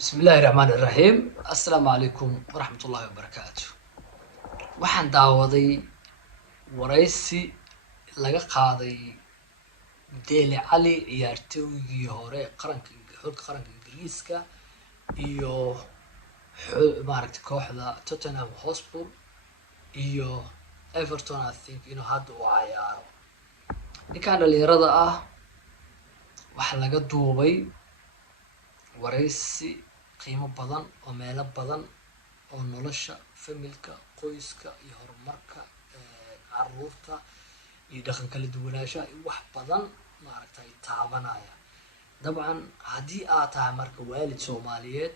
بسم الله الرحمن الرحيم السلام عليكم ورحمة الله وبركاته waxaan daawaday waraysi laga qaaday Dele Alli ciyaartoygii hore xulka qaranka Ingiriiska iyo maaragtay kooxda Tottenham Hotspur iyo Everton I think inuu hadda u ciyaaro ninkan dhalinyarada ah waxa laga duubay waraysi qiimo badan oo meelo badan oo nolosha familka qoyska iyo horumarka caruurta iyo dhaqan kala duwanaanshaha iyo wax badan maaragtay taabanaya dabcan haddii aad tahay marka waalid Soomaaliyeed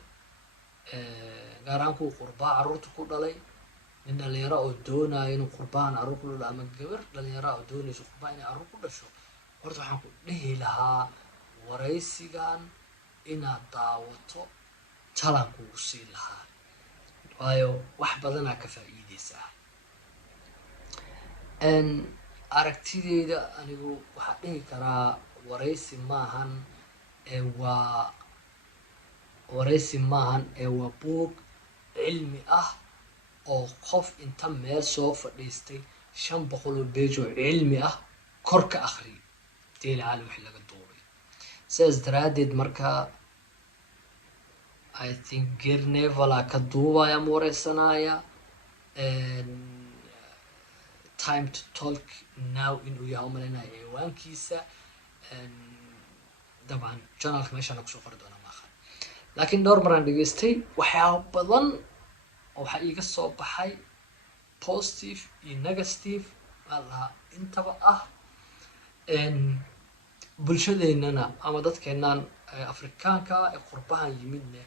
gaar ahaan kuwa qurbaa caruurta ku dhalay nin dhalinyaro oo doonaya inuu qurbaan caruur ku dhalo ama gabar dhalinyaro oo doonaysa qurbaan inay caruur ku dhasho horta waxaan ku dhihi lahaa waraysigan inaad daawato talan kugu siin lahaa waayo wax badanaa ka faa'iideysaa aragtideyda anigu waxaa dhihi karaa waraysi maahan waa buug cilmi ah oo qof inta meel soo fadhiistay 500 oo page oo cilmi ah kor ka akhriyo Dele Alli wixii laga duubay sidaas daraadeed marka I think Gernevala ka duubaya ama wareysanaya time to talk now inuu yahay umaleynaya ciwaankiisa dabcan channelka meeshaan kusoo qori doona maaha laakiin dhowr maraan dhageystay waxyaabo badan oo waxaa iiga soo baxay positive iyo negative malaha intaba ah bulshadeennana ama dadkeennan afrikaanka ee qurbahan yimidna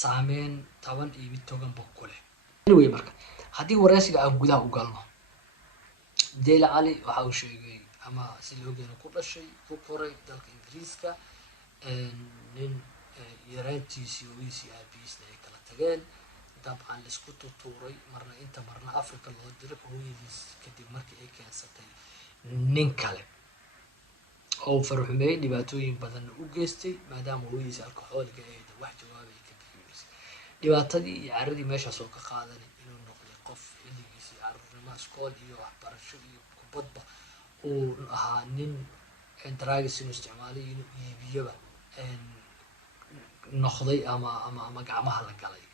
saameyn taban iyo mid toganba ku leh anyway marka haddii waraysiga aan gudaha u galno Dele Alli waxa uu sheegay ama si loo geeno ku dhashay ku koray dalka Ingiriiska nin yaraantiisii hooyadiisii aabihiisna ay kala tageen dabcan la isku tutuuray marna inta marna Afrika loo diray hooyadiis kadib markii ay keensatay nin kale oo farxumay dhibaatooyin badan u geystay maadaama hooyadiis alkoholiga ahayd wax jawaab ay ka bixisay dhibaatadii iyo caradii meeshaas oo ka qaadanay inuu noqday qof xilligiisii caruurnimo iskool iyo waxbarasho iyo kubadba uu ahaa nin drugs inuu isticmaalay inuu iibiyaba noqday ama gacmaha la galay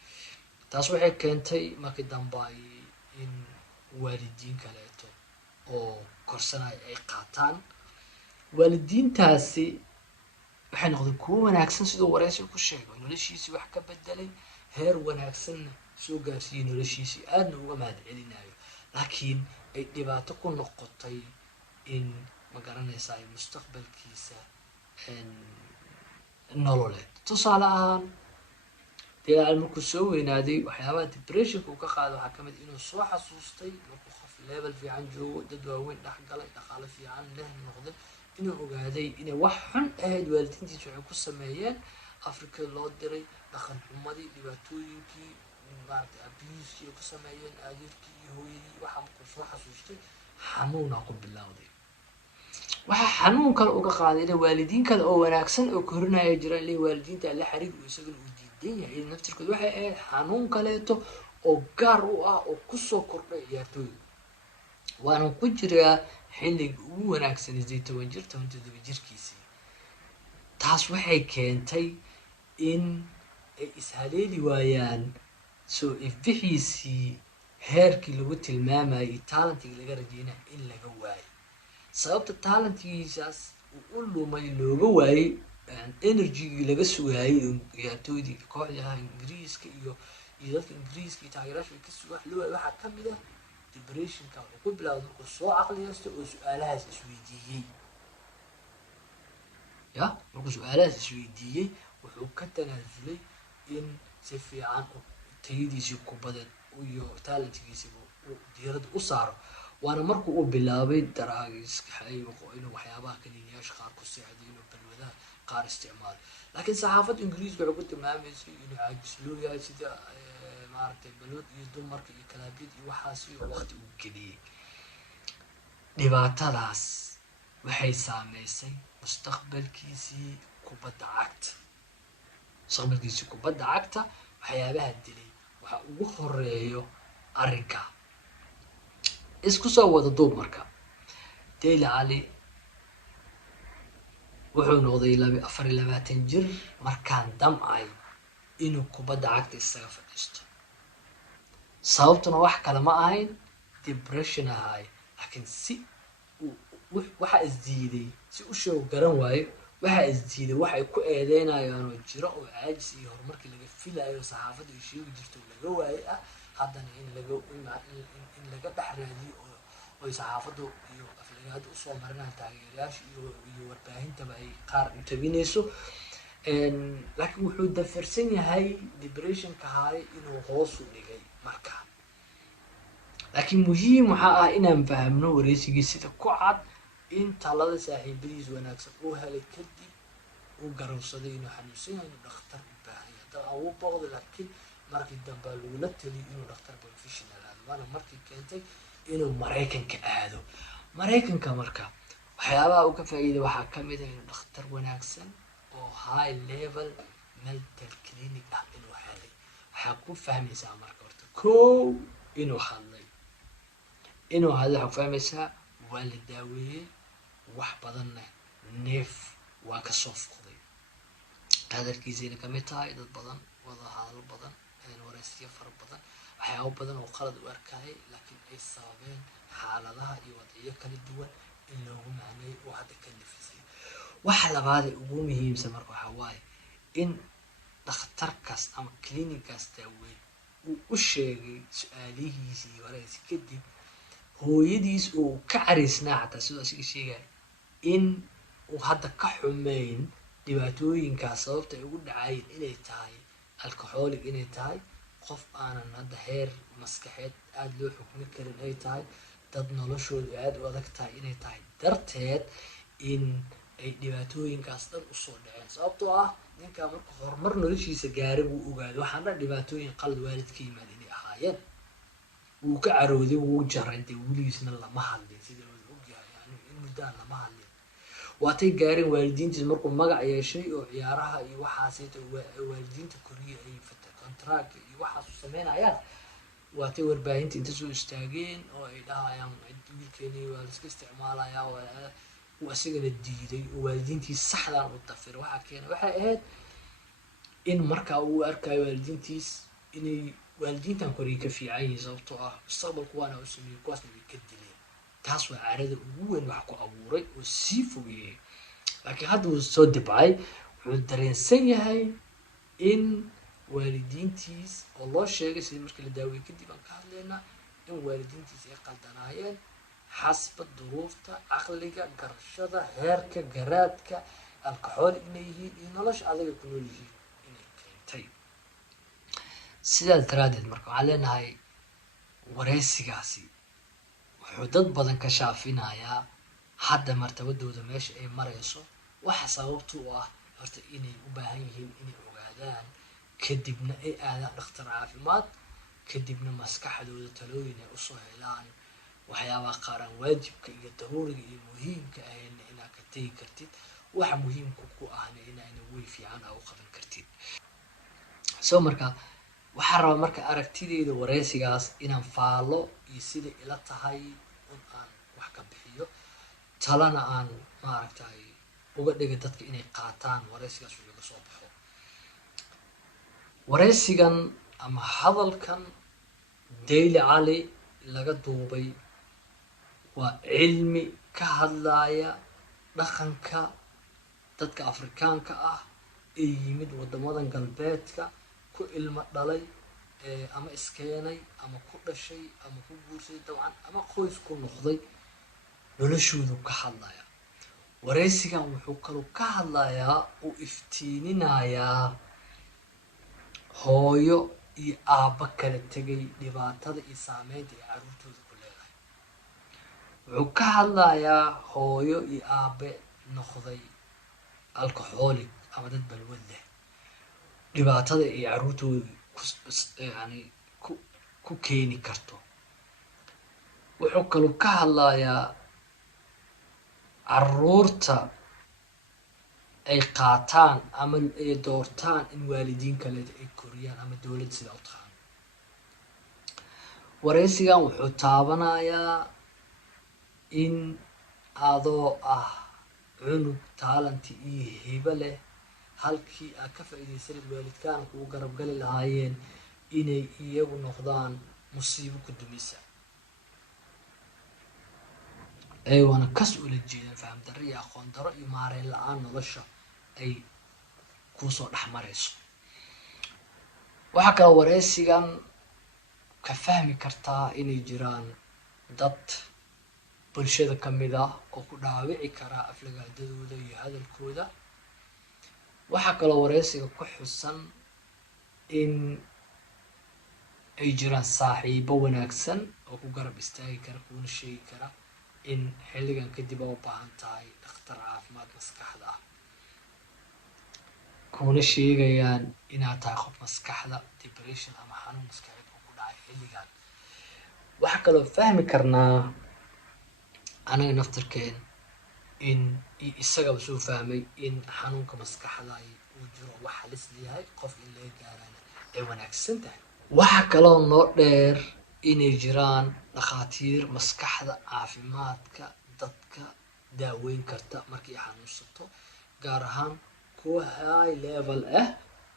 taas waxay keentay markii dambe in waalidiin kaleeto oo korsanaya ay qaataan waalidiintaasi waxay noqdeen kuwo wanaagsan sidoo waraysiga ku sheegay noloshiisii wax ka bedelay heer wanaagsanna soo gaarsiiyey noloshiisii aadna uga mahadcelinayo laakiin ay dhibaato ku noqotay in ma garanaysaa ay mustaqbalkiisa nololeed tusaale ahaan Dele Alli markuu soo weynaaday waxyaabaha depressionka uu ka qaado waxaa ka mid inuu soo xasuustay markuu qof level fiican joogo dad waaweyn dhex galay dhaqaale fiican leh noqday inuu ogaaday inay wax xun ahayd waalidiintiisa waxay ku sameeyeen Afrika loo diray dhaqan xumadii dhibaatooyinkii maaragtay abiyuuskii ay ku sameeyeen adeerkii iyo hooyadii waxaa markuu soo xasuustay xanuunaa ku bilowday waxaa xanuun kale uga qaaday inay waalidiin kale oo wanaagsan oo korinaya jiraan ilaa waalidiinta la xiriir uu isagana uu diidan yahay naftirkooda waxay ahayd xanuun kaleeto oo gaar u ah oo kusoo kordhay ciyaartooyga waana ku jiraa xilliga ugu wanaagsan 18 jir 17 jirkiisii taas waxay keentay in ay ishaleeli waayaan soo ifbixiisii heerkii lagu tilmaamayay talentigii laga rajeynaya in laga waayo sababta talentigiisaas uu u lumay looga waayay energygii laga sugayay ciyaartooydii kooxda ahaa Ingiriiska iyo dadka Ingiriiska iyo taageerayaasha ka sugay waxaa ka mid ah depressionka uu ku bilowday markuu soo caqliyeysto oo su'aalahaas isweydiiyey markuu su'aalahaas isweydiiyey wuxuu ka tanaasulay in si fiican tayadiisii kubadeed iyo talentigiisiba uu diiradda u saaro waana markuu u bilaabay daraagiska inuu waxyaabaha kaniiniyaasha qaar ku seexday inuu balwadaha qaar isticmaalo laakiin saxaafadda Ingiriiska waxay ku tilmaamaysay inuu caajis loo yahay sida maaragtay balwad iyo dumarka iyo kalaabiyad iyo waxaas iyo waqti uu geliyey dhibaatadaas waxay saameysay mustaqbalkiisii kubadda cagta mustaqbalkiisa kubadda cagta waxyaabaha dilay waxaa ugu horeeyo arrinka. isku soo wada duub marka Dele Alli wuxuu noqday 24 jir markaan damcay inuu kubadda cagta isaga fadhiisto. sababtuna wax kale ma ahayn depression ahay, laakiin si waxa isdiiday si u show garan waayo waxa isdiiday waxay ku eedeynayaan oo jiro oo caajis iyo horumarkii laga filayo saxaafadda ay sheegi jirto laga waayay haddana in laga dhaxraadiyo oo saxaafaddu iyo aflagaad u soo marinayaan taageerayaasha iyo warbaahintaba ay qaar u tabinayso. laakiin wuxuu dafarsan yahay depressionka haay inuu hoos u dhigay markaa. laakiin muhiim waxaa ah inaan fahamno wareysigii sida ku cad in talada saaxiibadiis wanaagsan uu helay kadib uu garowsaday inuu xanuunsan yahay inuu dhakhtar u baahan yahay. dad aan u booqday laakiin markii dambe lagula taliyay inuu dhakhtar professional aado, waana markii keentay inuu Mareykanka aado. Mareykanka marka waxyaabaha uu ka faa'iiday waxaa ka mid ah inuu dhakhtar wanaagsan oo high level mental clinic ah inuu helay. waxaa ku fahmaysaa marka horta kow inuu hadlay waxaa fahmaysaa waa la daaweeyey wax badanna neef waa ka soo fuqday. hadalkiisayna ka mid tahay dad badan wada hadal badan wareysiyo fara badan waxyaabo badan oo qalad u arkayay laakiin ay sababeen xaaladaha iyo wadciyo kala duwan in loogu macneeyo oo hadda ka nafisay. waxa labaad ee ugu muhiimsan marka waxaa waaye in dhakhtarkaas ama clinicaas daaweyn uu u sheegay su-aalihiisii iyo wareysi kadib hooyadiis uu ka cariisnaa xataa sidoo asiga sheegaya in uu hadda ka xumeyn dhibaatooyinkaas sababta ay ugu dhacayeen inay tahay alcoholic, inay tahay qof aanan hadda heer maskaxeed aada loo xukmi karin ay tahay, dad noloshoodu aada u adag tahay inay tahay darteed in ay dhibaatooyinkaas dhan usoo dhaceen. sababtoo ah ninkaa marka horumar noloshiisa gaaray wuu ogaaday waxaan dhan dhibaatooyin qalad waalid ka yimaada inay ahaayeen. wuu ka carooday, wuu jaray, dee weligiisna lama hadlin sida uu ogyahay yani in muddaan lama hadlin. waatay gaareen waalidiintiis markuu magac yeeshay oo ciyaaraha iyo waxaasayta waalidiinta koriya ay contract iyo waxaas u sameynayaan. waatay warbaahinta inta soo istaageen oo ay dhahayaan wiilkeeni waa la iska isticmaalayaa uu asigana diiday oo waalidiintiis saxdaan u dafiray. waxaa keenay waxay ahayd in markaa uu arkayo waalidiintiis inay waalidiintan koriya ka fiican yihiin sababtoo ah mustaqbalku waana u sameeyey kuwaasna way ka dileen. taas waa caadada ugu weyn wax ku abuuray oo sii fogeeyey. laakiin hadda uu soo dibcay wuxuu dareensan yahay in waalidiintiis oo loo sheegay sidii markii la daaweyey kadib aan ka hadlaynaa in waalidiintiis ay qaldanaayeen xasba duruufta caqliga garashada heerka garaadka alcoholic inay yihiin iyo nolosha adaga ku nool yihiin inay keentay. sidaas daraadeed marka waxaan leenahay wareysigaasi wuxuu dad badan ka shaafinayaa hadda martabadooda meesha ay marayso. waxa sababta u ah horta inay u baahan yihiin inay ogaadaan kadibna ay aadaan dhakhtar caafimaad kadibna maskaxdooda talooyin ay usoo helaan waxyaabaha qaaraan waajibka iyo daruuriga iyo muhiimka ahayna inaad ka tegi kartid, waxa muhiimka ku ahna inaana way fiican aa u qaban kartid. marka waxaan rabaa marka aragtideyda wareysigaas inaan faalo iyo sida ila tahay in aan wax ka bixiyo talana aan maaragtay uga dhiga dadka inay qaataan wareysigaas wixii ka soo baxo. wareysigan ama hadalkan Dele Alli laga duubay waa cilmi ka hadlaya dhaqanka dadka Afrikaanka ah ee yimid wadamadan galbeedka ku ilmo dhalay ama iskeenay ama ku dhashay ama ku guursaday dabcan ama qoys ku noqday noloshoodu ka hadlaya. wareysigan wuxuu kaloo ka hadlayaa uu iftiininayaa hooyo iyo aabba kala tegay dhibaatada iyo saameynta ay carruurtooda ku leedahay. wuxuu ka hadlayaa hooyo iyo aabe noqday alcoholic ama dad balwad leh dhibaatada ay carruurtooda yani ku keeni karto. wuxuu kaloo ka hadlayaa carruurta ay qaataan ama ay doortaan in waalidiin kale ay koriyaan ama dowlad sida u taqaan. wareysigan wuxuu taabanayaa in adoo ah cunug taalanti iyo hibo leh halkii aad ka faa'iidaysanid waalidkaan kugu garab gali lahaayeen inay iyagu noqdaan musiibo ku dumisa aywana kas ula jeedaan faham darro iyo aqoon darro iyo maareyn la-aan nolosha ay kusoo dhex marayso. waxaa kaloo wareysigan ka fahmi kartaa inay jiraan dad bulshada ka mid ah oo ku dhaawici karaa aflagaadadooda iyo hadalkooda. waxaa kaloo wareysiga ku xusan in ay jiraan saaxiibo wanaagsan oo ku garab istaagi kara kuna sheegi kara in xilligan kadib aa u baahan tahay dhakhtar caafimaad maskaxda ah, kuna sheegayaan inaad tahay qof maskaxda depression ama xanuun maskaxeed oo ku dhacay xilligan. waxaa kaloo fahmi karnaa anaga naftirkeen in isagaba soo fahmay in xanuunka maskaxda uu jiro wax halis yahay qof in laga gaarana ay wanaagsan tahay. waxaa kaloo noo dheer inay jiraan dhakhaatiir maskaxda caafimaadka dadka daaweyn karta markii ay xanuunsato, gaar ahaan kuwa high level ah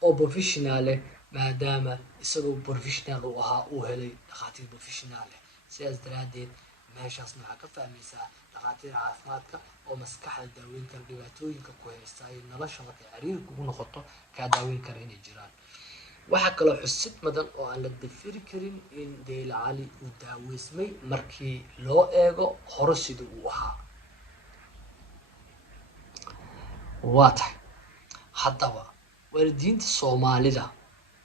oo professional leh, maadaama isagoo professional uu ahaa uu helay dhakhaatiir professional leh. sidaas daraadeed meeshaasna waxaa ka fahmaysaa dhakhaatiir caafimaadka oo maskaxda daaweyn kara dhibaatooyinka ku haysta ay nolosha markay cariiri kugu noqoto kaa daaweyn kara inay jiraan. waxaa kaloo xusid mudan oo aan la dafiri karin in Dayle Cali uu daaweysmay markii loo eego hore sida uu ahaa. waa tahay haddaba waalidiinta soomaalida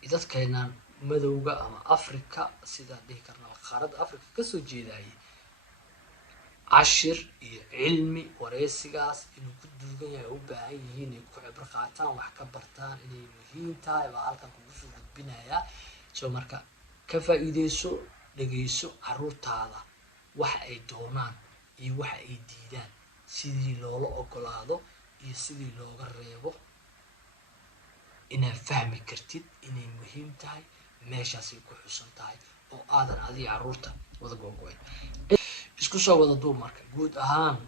iyo dadkeenan madowga ama africa sidaan dhihi karna qaaradda africa kasoo jeedayay cashir iyo cilmi wareysigaas inuu ku duugan yahay u baahan yihiin inay ku cibro qaataan wax ka bartaan inay muhiim tahay baa halkan kugu soo gudbinayaa. soo marka ka faa'iideyso, dhegeyso caruurtaada waxa ay doonaan iyo waxa ay diidaan, sidii loola ogolaado iyo sidii looga reebo, inaad fahmi kartid inay muhiim tahay meeshaasay ku xusan tahay oo aadan adiga caruurta wada googoyn. isku soo wada duub marka guud ahaan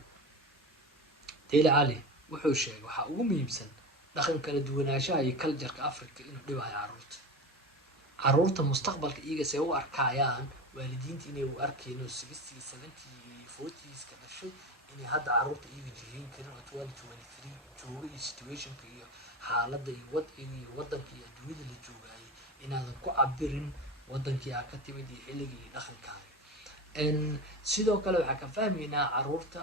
Dayle Cali wuxuu sheegay waxaa ugu muhiimsan dhaqan kala duwanaanshaha iyo culture-ka Afrika inuu dhibayo caruurta mustaqbalka iyaga say u arkayaan waalidiinta inay u arkeen oo 60, 70, 40 ka dhashay inay hadda caruurta iyaga jirin karin oo 2023 jooga iyo situationka iyo xaaladda iyo wadciga iyo waddanka iyo adduunyada la joogayay inaadan ku cabirin waddankii aad ka timid iyo xilligii iyo dhaqankaaga. sidoo kale waxaa ka fahmaynaa caruurta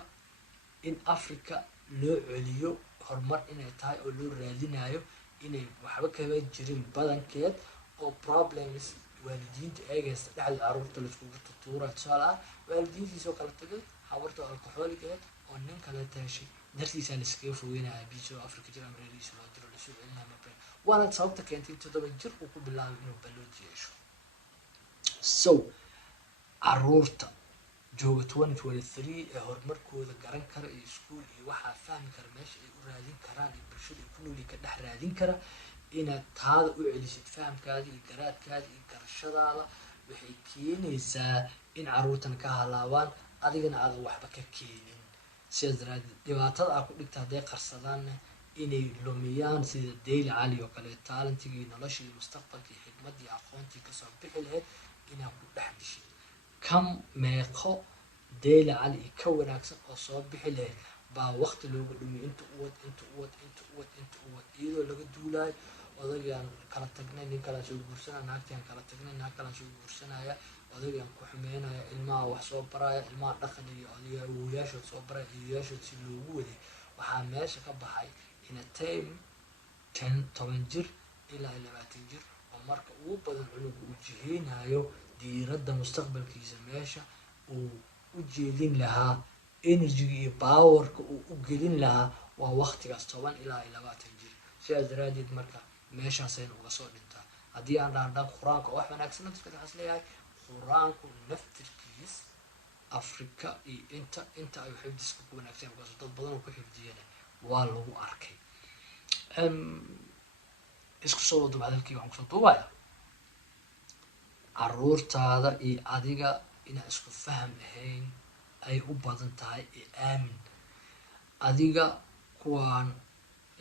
in Africa loo celiyo horumar inay tahay oo loo raadinayo inay waxba kaba jirin badankeed oo problems waalidiinta eegaysta dhexda caruurta laiskugu tutuura. tusaale ah waalidiintiisoo kala tagay habarta alcoholic ah oo nin kale taashay dartiisaa laiskaga fogeynaya biisoo Africa jira amreerihiisa loo diro lasoo celinaya mabeen waana sababta keentay 7 jir uu ku bilaabay inuu ballood yeesho. so caruurta jooga 2023 ee horumarkooda garan kara iyo iskuul iyo waxaa fahmi kara meesha ay u raadin karaan iyo bulshada ay ku nool ka dhex raadin kara inaad taada u celisid fahamkaada iyo garaadkaada iyo garashadaada waxay keenaysaa in caruurtan ka halaabaan adigana aadan waxba ka keenin. sidaas daraadeed dhibaatada aad ku dhigta hadday qarsadaanna inay lumiyaan sida Dayle Cali oo kale taalantigii nolosha iyo mustaqbalka iyo xigmadii aqoontii kasoo bixi lahayd inaad ku dhex dishid. kam meeqo Dayle Cali ka wanaagsan oo soo bixi lahayd baa waqti looga dhumiyay inta uwad iyadoo laga duulaayo odagaan kala tagnay nin kala soo guursanaya naagtaan kala tagnay naag kala soo guursanaya odagaan ku xumeynaya ilmaha wax soo baraya ilmaha dhaqan iyo adiga awooyaashood soo baraya awooyaashood si loogu waday waxaa meesha ka baxay in a time 10 jir ilaa 20 jir oo marka ugu badan cunuga uu jiheynayo diiradda mustaqbalkiisa meesha uu u jeedin lahaa energy iyo powerka uu u gelin lahaa waa waqtigaas 10 ilaa 20 jir. sidaas daraadeed marka meeshaasayna uga soo dhintaa. haddii aan dhahdaan qur-aanka wax wanaagsan dadka waxaas leeyahay qur-aanku naftirkiis Afrika iyo inta ay xifdiska ku wanaagsan because dad badan oo ku xifdiyeen waa lagu arkay isku soo wado hadalkii waxaan kusoo duubaya caruurtaada iyo adiga inaa isku faham ahayn ay u badan tahay ee aamin adiga kuwaan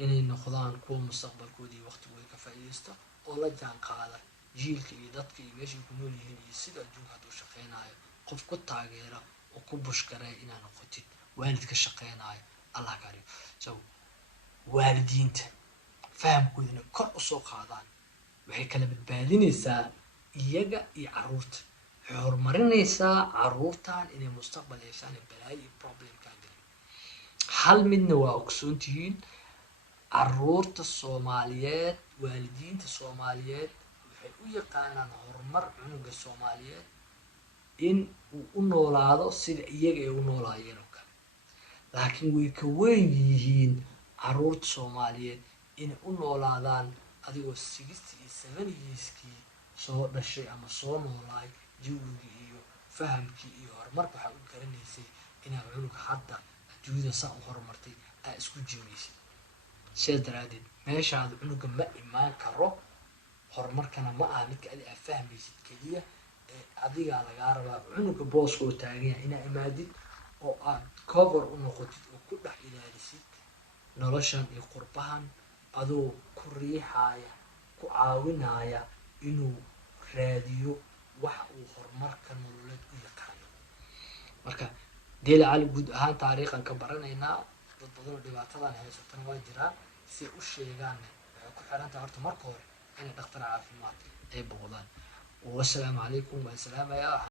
inay noqdaan kuwa mustaqbalkooda iyo waqtigooda ka faa'iidaysta oo la jaan qaada jiilka iyo dadka iyo meeshay ku nool yihiin iyo sida adduunka hadduu shaqeynayo qof ku taageera oo ku bushkareeya inaa noqotid waalid ka shaqeynayo allah ka ariyo so waalidiinta fahamkooda inay kor usoo qaadaan waxay kala badbaadinaysaa iyaga iyo caruurta waxay horumarinaysaa caruurtan inay mustaqbal yeeshaan ee balaayo iyo problemkaa gelin hal midna waa ogsoon tihiin caruurta soomaaliyeed waalidiinta soomaaliyeed waxay u yaqaanaan horumar cunuga soomaaliyeed in uu u noolaado sida iyaga ay u noolaayeen oo kale laakiin way ka weyn yihiin caruurta soomaaliyeed inay u noolaadaan adigoo 60 iyo 70skii soo dhashay ama soo noolaay jawigii iyo fahamkii iyo horumarka waxaa u garanaysay inaa cunug hadda adduunyada saa u horumartay aa isku jimaysay sidaas daraadeed meeshaada cunuga ma imaan karo horumarkana ma aha midka adi aa fahmaysid keliya ee adigaa lagaa rabaa cunuga booska oo taaganya inaa imaadid oo aad cover u noqotid oo ku dhex ilaalisid noloshan iyo qurbahan adoo ku riixaaya ku caawinaya inuu raadiyo waxa uu horumarka nololeed u yaqaano marka deela cali guud ahaan taariikhan ka baranaynaa dad badan oo dhibaatadan haysatana waa jiraa si u sheegaanne waxay ku xiran tahay horta marka hore inay dhakhtar caafimaad ay booqdaan wassalaamu calaykum waan salaamayaa